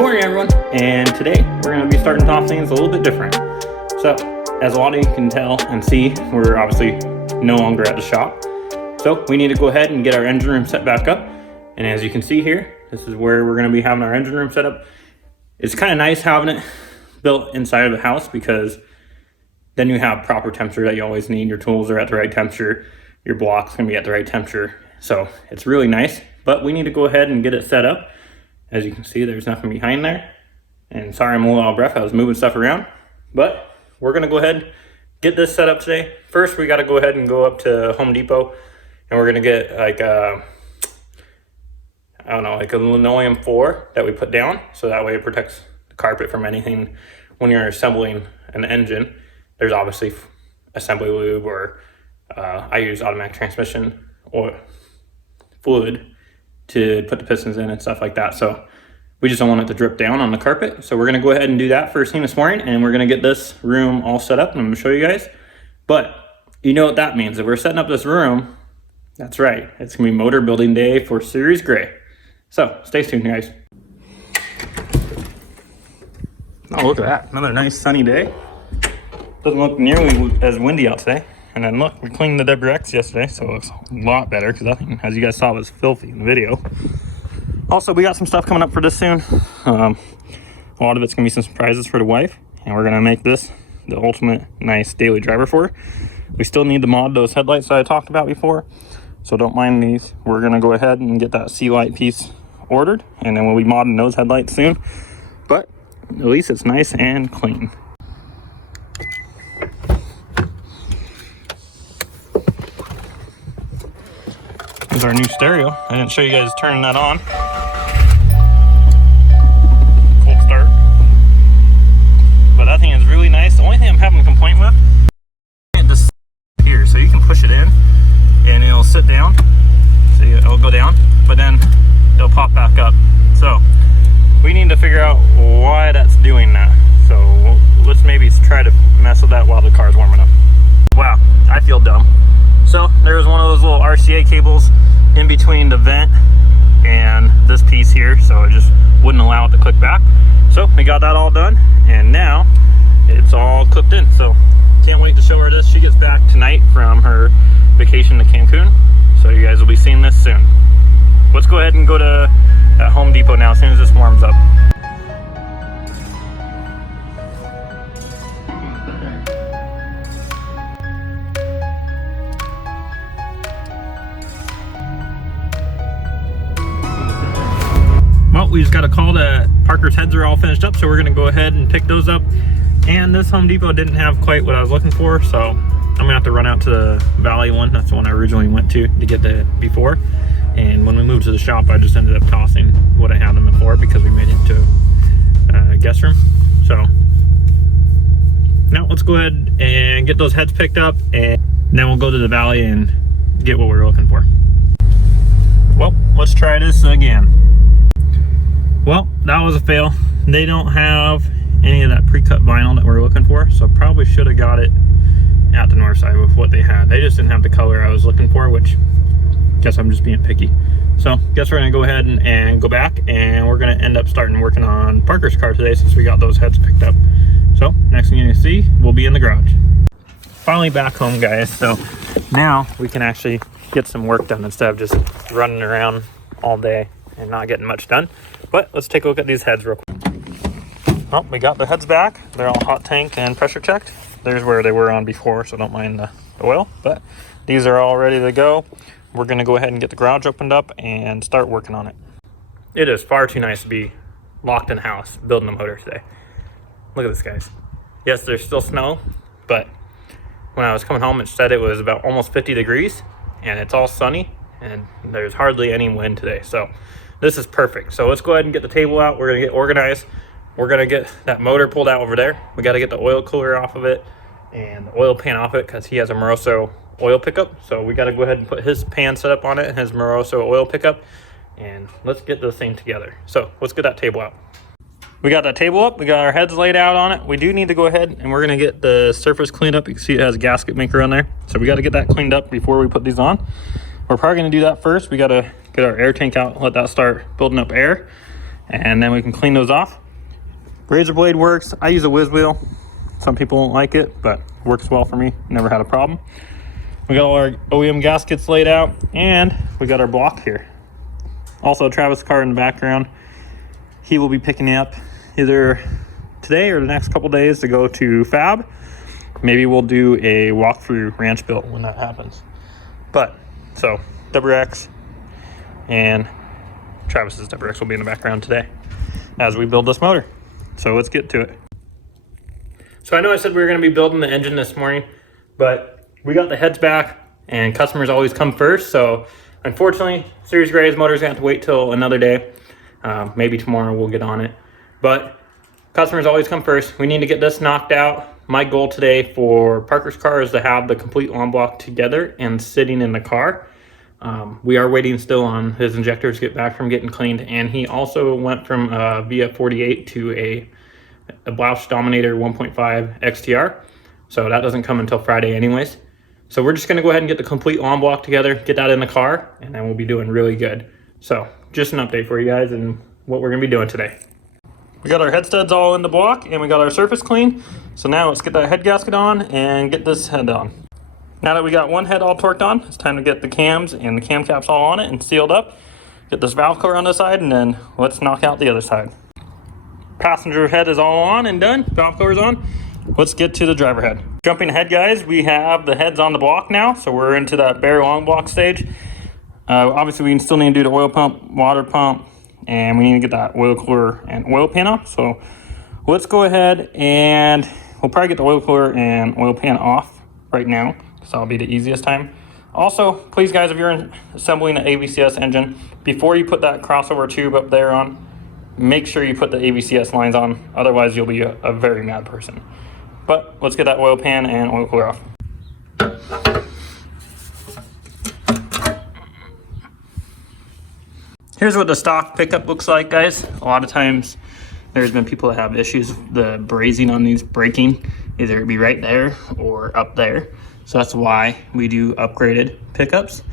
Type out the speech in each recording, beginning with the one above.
morning, everyone, and today we're going to be starting off things a little bit different. So, as a lot of you can tell and see, we're obviously no longer at the shop. So, we need to go ahead and get our engine room set back up. And as you can see here, this is where we're going to be having our engine room set up. It's kind of nice having it built inside of the house because then you have proper temperature that you always need. Your tools are at the right temperature. Your block's going to be at the right temperature. So, it's really nice, but we need to go ahead and get it set up. As you can see, there's nothing behind there. And sorry, I'm a little out of breath. I was moving stuff around. But we're going to go ahead and get this set up today. First, we got to go ahead and go up to Home Depot. And we're going to get like a linoleum floor that we put down. So that way it protects the carpet from anything when you're assembling an engine. There's obviously assembly lube or I use automatic transmission or fluid to put the pistons in and stuff like that. So we just don't want it to drip down on the carpet. So we're gonna go ahead and do that first thing this morning, and we're gonna get this room all set up and I'm gonna show you guys. But you know what that means. If we're setting up this room, that's right, it's gonna be motor building day for Series Gray. So stay tuned, guys. Oh, look at that, another nice sunny day. Doesn't look nearly as windy out today. And then look, we cleaned the WX yesterday, so it looks a lot better because that thing, as you guys saw, was filthy in the video. Also, we got some stuff coming up for this soon. A lot of it's going to be some surprises for the wife, and we're going to make this the ultimate nice daily driver for her. We still need to mod those headlights that I talked about before, so don't mind these. We're going to go ahead and get that C-light piece ordered, and then we'll be modding those headlights soon. But at least it's nice and clean. Here's our new stereo. I didn't show you guys turning that on. Cold start. But that thing is really nice. The only thing I'm having a complaint with is this here. So you can push it in and it'll sit down. So it'll go down, but then it'll pop back up. So we need to figure out why that's doing that. So let's maybe try to mess with that while the car's warming up. Wow, I feel dumb. So there was one of those little RCA cables in between the vent and this piece here, so it just wouldn't allow it to click back. So we got that all done, and now it's all clipped in. So can't wait to show her this. She gets back tonight from her vacation to Cancun, so you guys will be seeing this soon. Let's go ahead and go to Home Depot now as soon as this warms up. We just got a call that Parker's heads are all finished up, so we're gonna go ahead and pick those up. And this Home Depot didn't have quite what I was looking for, so I'm gonna have to run out to the Valley one. That's the one I originally went to get the before. And when we moved to the shop, I just ended up tossing what I had in the floor because we made it into a guest room. So now let's go ahead and get those heads picked up, and then we'll go to the Valley and get what we're looking for. Well, let's try this again. Well, that was a fail. They don't have any of that pre-cut vinyl that we're looking for, so probably should have got it at the north side with what they had. They just didn't have the color I was looking for, which guess I'm just being picky. So guess we're gonna go ahead and go back, and we're gonna end up starting working on Parker's car today since we got those heads picked up. So next thing you see, we'll be in the garage. Finally back home, guys. So now we can actually get some work done instead of just running around all day and not getting much done. But let's take a look at these heads real quick. Well, we got the heads back. They're all hot tank and pressure checked. There's where they were on before, so don't mind the oil. But these are all ready to go. We're gonna go ahead and get the garage opened up and start working on it. It is far too nice to be locked in the house building a motor today. Look at this, guys. Yes, there's still snow, but when I was coming home, it said it was about almost 50 degrees and it's all sunny and there's hardly any wind today. So this is perfect. So let's go ahead and get the table out. We're gonna get organized. We're gonna get that motor pulled out over there. We gotta get the oil cooler off of it and the oil pan off it because he has a Moroso oil pickup. So we gotta go ahead and put his pan set up on it and his Moroso oil pickup. And let's get this thing together. So let's get that table out. We got that table up. We got our heads laid out on it. We do need to go ahead and we're gonna get the surface cleaned up. You can see it has a gasket maker on there. So we gotta get that cleaned up before we put these on. We're probably gonna do that first. We gotta get our air tank out, let that start building up air. and then we can clean those off. Razor blade works. I use a whiz wheel. Some people don't like it, but it works well for me. Never had a problem. We got all our OEM gaskets laid out, and we got our block here. Also, Travis' car in the background. He will be picking it up either today or the next couple days to go to Fab. Maybe we'll do a walkthrough ranch built when that happens. But, so, WX and Travis's WX will be in the background today as we build this motor. So let's get to it. So I know I said we were going to be building the engine this morning, but we got the heads back and customers always come first. So unfortunately, Series Gray's motor's going to have to wait till another day. Maybe tomorrow we'll get on it. But customers always come first. We need to get this knocked out. My goal today for Parker's car is to have the complete lawn block together and sitting in the car. We are waiting still on his injectors to get back from getting cleaned, and he also went from a VF48 to a Bloush Dominator 1.5 XTR, so that doesn't come until Friday anyways. So we're just going to go ahead and get the complete lawn block together, get that in the car, and then we'll be doing really good. So just an update for you guys and what we're going to be doing today. We got our head studs all in the block, and we got our surface clean. So now let's get that head gasket on and get this head on. Now that we got one head all torqued on, it's time to get the cams and the cam caps all on it and sealed up. Get this valve cover on this side, and then let's knock out the other side. Passenger head is all on and done. Valve cover's on. Let's get to the driver head. Jumping ahead, guys, we have the heads on the block now, so we're into that bare long block stage. Obviously, we still need to do the oil pump, water pump, and we need to get that oil cooler and oil pan off. So let's go ahead and we'll probably get the oil cooler and oil pan off right now, because that'll be the easiest time. Also, please guys, if you're assembling an AVCS engine, before you put that crossover tube up there on, make sure you put the AVCS lines on, otherwise you'll be a very mad person. But let's get that oil pan and oil cooler off. Here's what the stock pickup looks like, guys. A lot of times there's been people that have issues with the brazing on these braking, either it be right there or up there. So that's why we do upgraded pickups.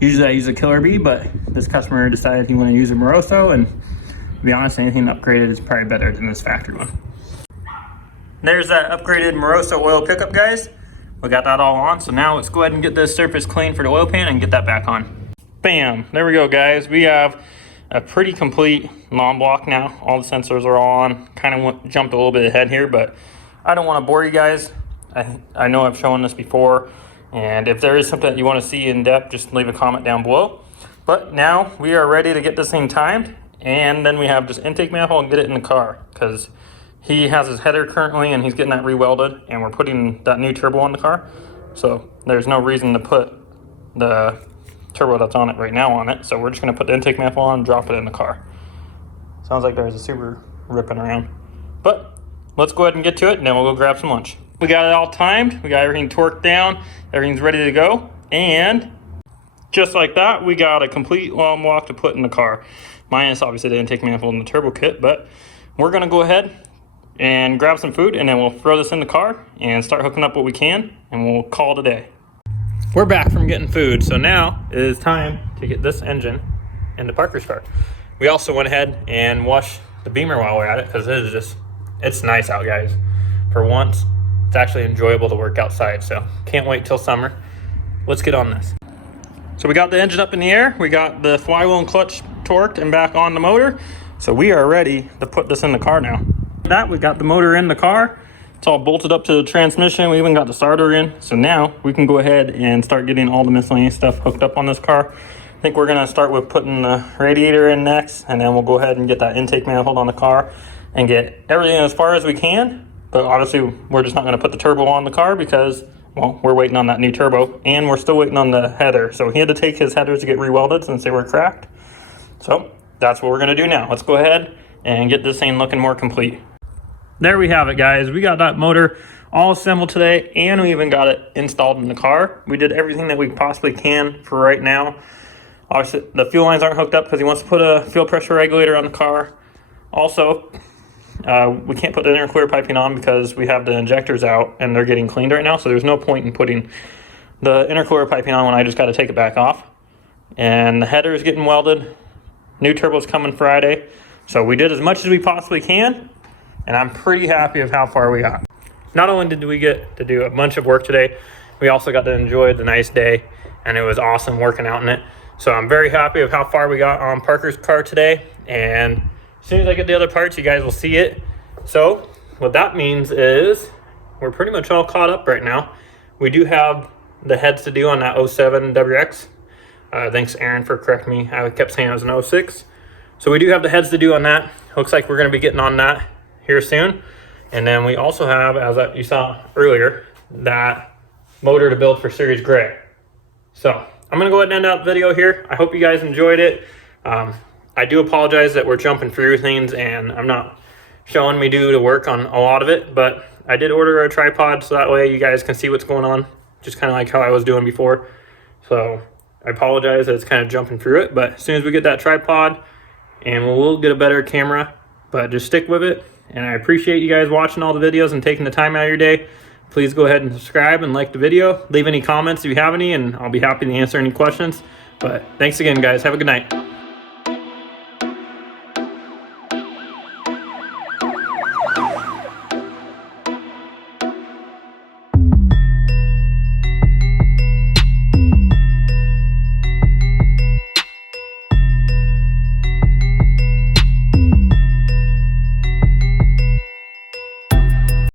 Usually I use a Killer Bee, but this customer decided he wanted to use a Moroso, and to be honest, anything upgraded is probably better than this factory one. There's that upgraded Moroso oil pickup, guys. We got that all on, so now let's go ahead and get this surface clean for the oil pan and get that back on. Bam, there we go, guys. We have a pretty complete lawn block now. All the sensors are all on. Kind of jumped a little bit ahead here, but I don't want to bore you guys. I know I've shown this before, and if there is something that you want to see in depth, just leave a comment down below. But now we are ready to get this thing timed, and then we have just intake manifold and get it in the car, because he has his header currently and he's getting that re-welded, and we're putting that new turbo on the car. So there's no reason to put the turbo that's on it right now on it. So we're just going to put the intake manifold on and drop it in the car. Sounds like there's a Subaru ripping around. But let's go ahead and get to it, and then we'll go grab some lunch. We got it all timed. We got everything torqued down. Everything's ready to go. And just like that, we got a complete lawn block to put in the car. Minus obviously the intake manifold and the turbo kit, but we're going to go ahead and grab some food, and then we'll throw this in the car and start hooking up what we can, and we'll call it a day. We're back from getting food, so now it is time to get this engine into Parker's car. We also went ahead and washed the Beamer while we're at it, because it's nice out, guys. For once, it's actually enjoyable to work outside, so can't wait till summer. Let's get on this. So we got the engine up in the air, we got the flywheel and clutch torqued and back on the motor, so we are ready to put this in the car now. We got the motor in the car, it's all bolted up to the transmission, we even got the starter in, so now we can go ahead and start getting all the miscellaneous stuff hooked up on this car. I think we're going to start with putting the radiator in next, and then we'll go ahead and get that intake manifold on the car and get everything as far as we can. But honestly, we're just not going to put the turbo on the car because, well, we're waiting on that new turbo, and we're still waiting on the header. So he had to take his headers to get re-welded since they were cracked. So that's what we're going to do now. Let's go ahead and get this thing looking more complete. There we have it, guys. We got that motor all assembled today, and we even got it installed in the car. We did everything that we possibly can for right now. Obviously, the fuel lines aren't hooked up because he wants to put a fuel pressure regulator on the car. Also, we can't put the intercooler piping on because we have the injectors out and they're getting cleaned right now, so there's no point in putting the intercooler piping on when I just got to take it back off. And the header is getting welded. New turbo's coming Friday. So we did as much as we possibly can, and I'm pretty happy of how far we got. Not only did we get to do a bunch of work today, we also got to enjoy the nice day, and it was awesome working out in it. So I'm very happy of how far we got on Parker's car today, and as soon as I get the other parts, you guys will see it. So what that means is we're pretty much all caught up right now. We do have the heads to do on that 07 WX. Thanks Aaron for correcting me. I kept saying it was an 06. So we do have the heads to do on that. Looks like we're going to be getting on that here soon. And then we also have, as you saw earlier, that motor to build for Series Gray. So I'm going to go ahead and end out the video here. I hope you guys enjoyed it. I do apologize that we're jumping through things and I'm not showing me do to work on a lot of it, but I did order a tripod so that way you guys can see what's going on, just kind of like how I was doing before. So I apologize that it's kind of jumping through it, but as soon as we get that tripod, and we'll get a better camera, but just stick with it. And I appreciate you guys watching all the videos and taking the time out of your day. Please go ahead and subscribe and like the video. Leave any comments if you have any, and I'll be happy to answer any questions. But thanks again, guys. Have a good night.